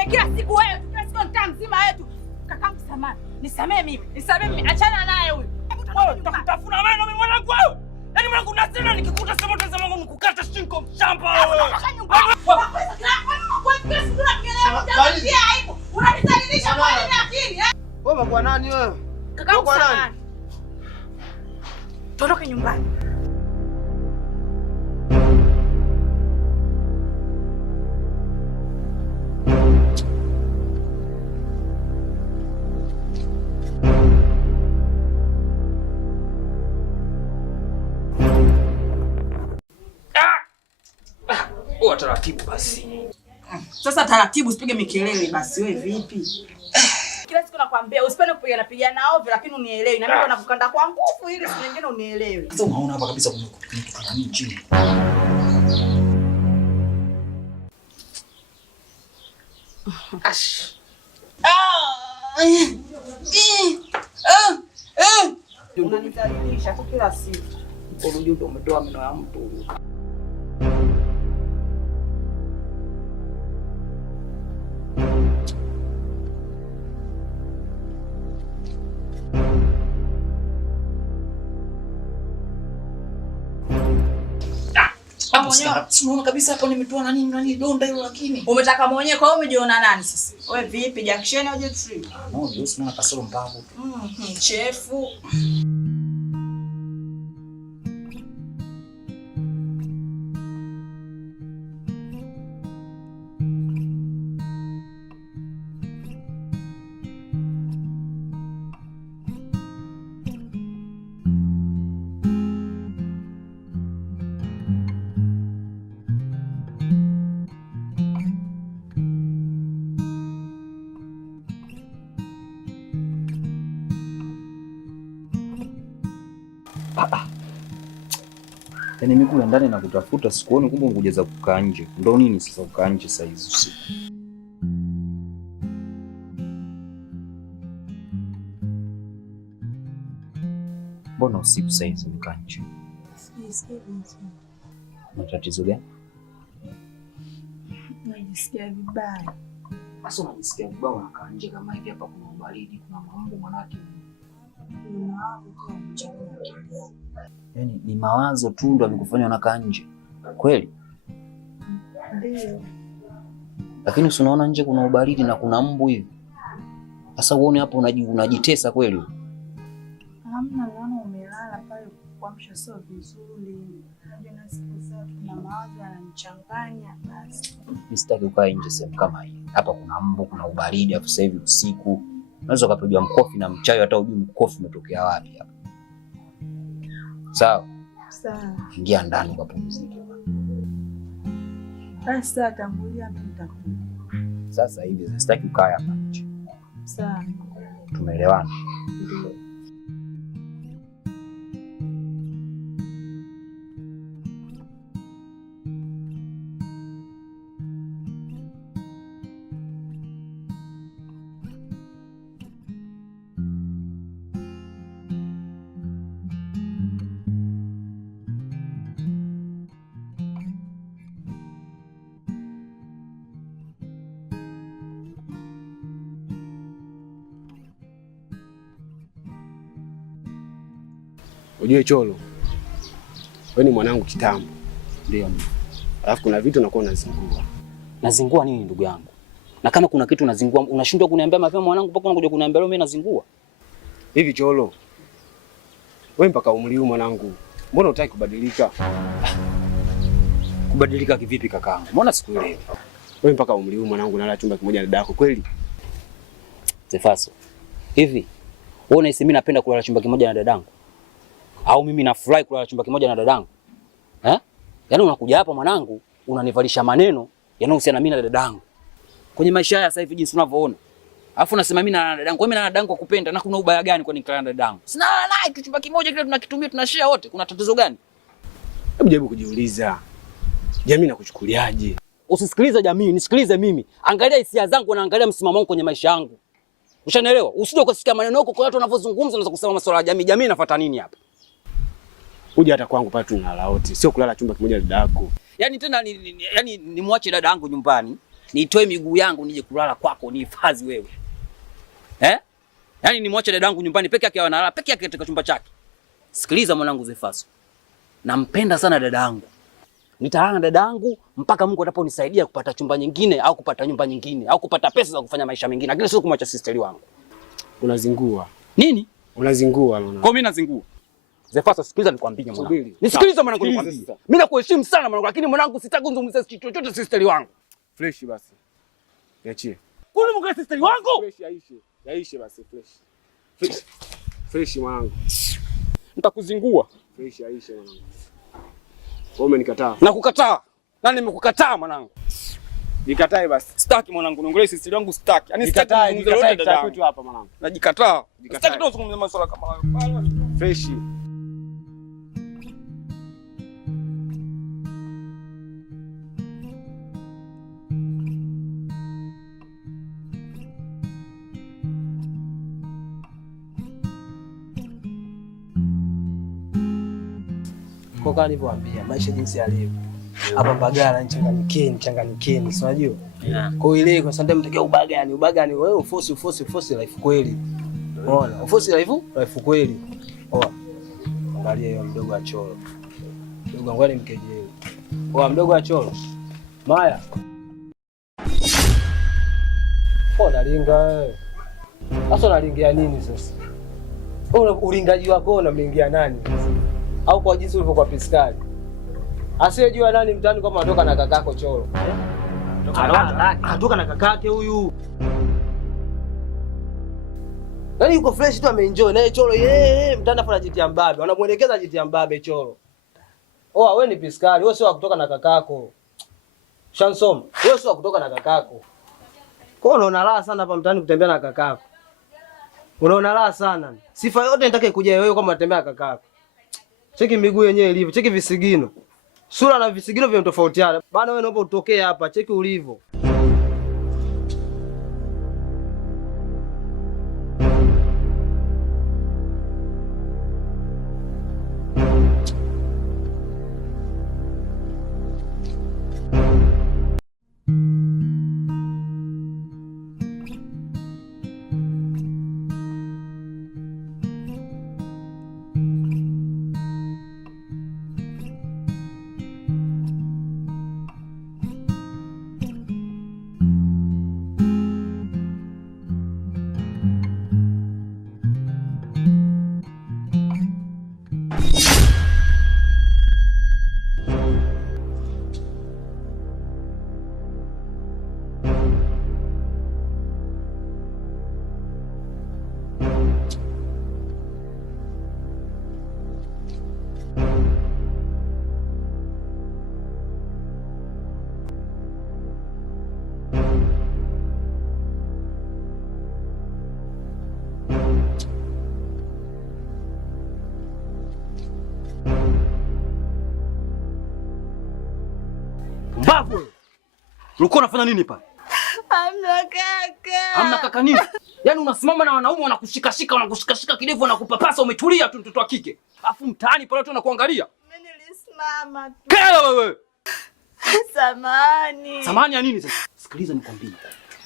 mwingine kila siku wewe, kila siku mtaa mzima wetu. Kakangu samani. Nisamee mimi. Achana naye huyu. Wewe utakutafuna meno mimi mwanangu wewe. Yaani mwanangu nasema nikikuta sema utazama wangu nikukata shingo mshamba wewe. Unanidhalilisha kwa nini akili? Wewe kwa nani wewe? Kakangu samani. Tuondoke nyumbani. Taratibu basi. Sasa taratibu, usipige mikelele basi. Wewe vipi? Kila siku nakwambia usipende kupigana ovyo, lakini unielewi. Na mimi nakukanda kwa nguvu ili siku nyingine unielewe. Sasa unaona hapa kabisa kuna kitu fulani chini. Unanidhalilisha tu kila siku. Urudi ndio umetoa meno ya mtu. Unaona kabisa hapo nimetoa nani donda hilo lakini. Umetaka mwenyewe kwa hiyo umejiona nani sasa? Wewe vipi junction au jet trip? No, ndio unaona kasoro mbavu. Chefu. Yaani mimi kule ndani na kutafuta sikuoni, kumbe ungejeza kukaa nje. Ndio nini sasa kukaa nje saa hizi usiku? Mbona usiku saa hizi umekaa nje? Matatizo gani? Najisikia vibaya. Sasa unajisikia vibaya unakaa nje kama hivi, hapa kuna ubaridi, kuna mambo manake. Yaani ni mawazo tu ndo amekufanya unakaa nje. Kweli? Ndio. Lakini unaona nje kuna ubaridi na kuna mbu hivi. Sasa uone hapo unajitesa kweli? Hamna, naona umelala pale kuamsha sio vizuri. Ndio nasikia sasa tuna mawazo yananichanganya basi. Mimi sitaki ukae nje sehemu kama hii. Hapa kuna mbu, kuna ubaridi, afu sasa hivi usiku. Unaweza kupigwa mkofi na mchawi hata hujui mkofi umetokea wapi hapa. Sawa? Sawa. Ingia ndani ukapumzike. Sasa tangulia mimi nitakuja. Sasa hivi sitaki ukae hapa nje. Sawa. Tumeelewana? Ndio. Ujue Cholo, wewe ni mwanangu kitambo. Ndio. Alafu kuna vitu unakuwa unazingua. Nazingua nini ndugu yangu? Na kama kuna kitu unazingua, unashindwa kuniambia mapema mwanangu, mpaka unakuja kuniambia leo mimi nazingua. Hivi Cholo, wewe mpaka umri huu mwanangu, mbona hutaki kubadilika? Kubadilika kivipi kakaangu? Mbona sikuelewi? Wewe mpaka umri huu mwanangu unalala chumba kimoja na dada yako kweli? Zefaso. Hivi wewe unahisi mimi napenda kulala chumba kimoja na dadangu? Au mimi nafurahi kulala chumba kimoja na dadangu? Yaani unakuja hapa mwanangu, unanivalisha maneno yanayohusiana na mimi na dadangu. Kwenye maisha haya sasa hivi jinsi unavyoona. Alafu unasema mimi na dadangu, mimi na dadangu kwa kupenda, na kuna ubaya gani kwa nikalala na dadangu? Sina naye chumba kimoja kile tunakitumia tunashare wote. Kuna tatizo gani? Hebu jaribu kujiuliza. Jamii nakuchukuliaje? Usisikilize jamii, nisikilize mimi. Angalia hisia zangu na angalia msimamo wangu kwenye maisha yangu. Ushanielewa? Usije kusikia maneno yako kwa watu wanavyozungumza na kusema masuala ya jamii. Jamii inafuata nini hapa? Uje hata kwangu pale tunalala wote, sio kulala chumba kimoja na dada yako. Yaani tena nimwache dada yangu nyumbani, Nitoe miguu yangu nije kulala kwako nihifadhi wewe. Yaani nimwache dadangu nyumbani peke yake analala peke yake katika chumba chake. Sikiliza mwanangu Zefaso. Nampenda sana dadangu. Nitalala na dadangu mpaka Mungu ataponisaidia kupata chumba nyingine au kupata nyumba nyingine au kupata pesa za kufanya maisha mengine. Lakini sio kumwacha sister wangu. Unazingua. Nini? Unazingua mwanangu. Kwa mimi nazingua. Zefaso, sikiliza nikwambie mwanangu. Nisikilize mwanangu nikwambie. Mimi nakuheshimu sana mwanangu, lakini mwanangu sitaki kuzungumzia kitu chochote sister wangu. Fresh basi. Niachie. Kuna mwanangu sister wangu? Fresh yaishe. Yaishe basi fresh. Fresh mwanangu. Nitakuzingua. Fresh yaishe mwanangu. Wewe umenikataa. Nakukataa. Nani nimekukataa mwanangu? Nikatae basi. Sitaki mwanangu, niongelee sister wangu sitaki. Yaani sitaki kuzungumza lolote dada kwetu hapa mwanangu. Najikataa. Sitaki kuzungumza masuala kama hayo. Fresh. Kwa kama nilivyowaambia maisha jinsi yalivyo. Hapa Mbagala changanikeni, si unajua? Yeah. Kwa ile kwa sababu mtakia ubagani wewe ufosi life kweli. Unaona? Ufosi life kweli. Oa. Angalia hiyo mdogo wa choro. Mdogo wangu ni mkejeli. Oa mdogo wa choro. Maya. Unalinga wewe. Sasa unalingia nini sasa? Ulingaji wako unamlingia nani? Au kwa jinsi ulivyokuwa piskali. Asiyejua nani mtani kama anatoka na kakako choro. Anatoka na kakake huyu. Yaani yuko fresh tu ameenjoy naye choro mtani afanya jitia mbabe. Wanamuelekeza jitia mbabe choro. Oa wewe ni piskali, wewe sio wa kutoka na kakako. Shansom, wewe sio wa kutoka na kakako. Kwa unaona raha sana hapa mtani kutembea na kakako. Unaona raha sana. Sifa yote nitake kuja wewe kama unatembea na kakako. Cheki miguu yenyewe ilivyo, cheki visigino. Sura na visigino vinatofautiana. Bana wewe naomba utokee hapa, cheki ulivyo. Mbavu! Ulikuwa unafanya nini pa? Hamna kaka. Hamna kaka nini? Yaani unasimama na wanaume wanakushikashika kidevu wanakupapasa umetulia tu mtoto wa kike. Alafu mtaani pale watu wanakuangalia. Mimi nilisimama tu. Kela wewe. Samahani. Samahani ya nini sasa? Sikiliza nikwambie.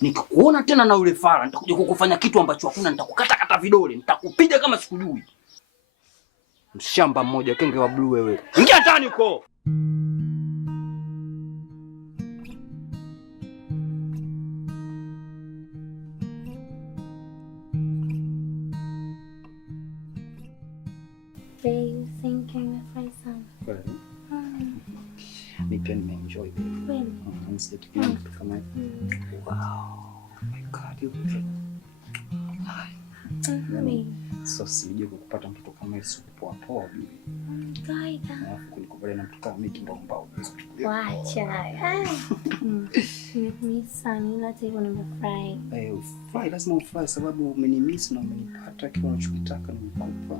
Nikikuona tena na yule fara nitakuja kukufanya kitu ambacho hakuna, nitakukata vidole, nitakupiga kama sikujui. Mshamba mmoja kenge wa blue wewe. Ingia ndani huko. Mimi nimeenjoy baby. Wow. My God, you so sije kupata mtoto kama Yesu poa poa bibi. Kaida. Alafu kulikubali na mtoto kama mimi mbao. Wacha. Mimi sana ila tiko nimefurahi. Ufurahi lazima ufurahi sababu umenimiss na umenipata kile unachokitaka nimekupa.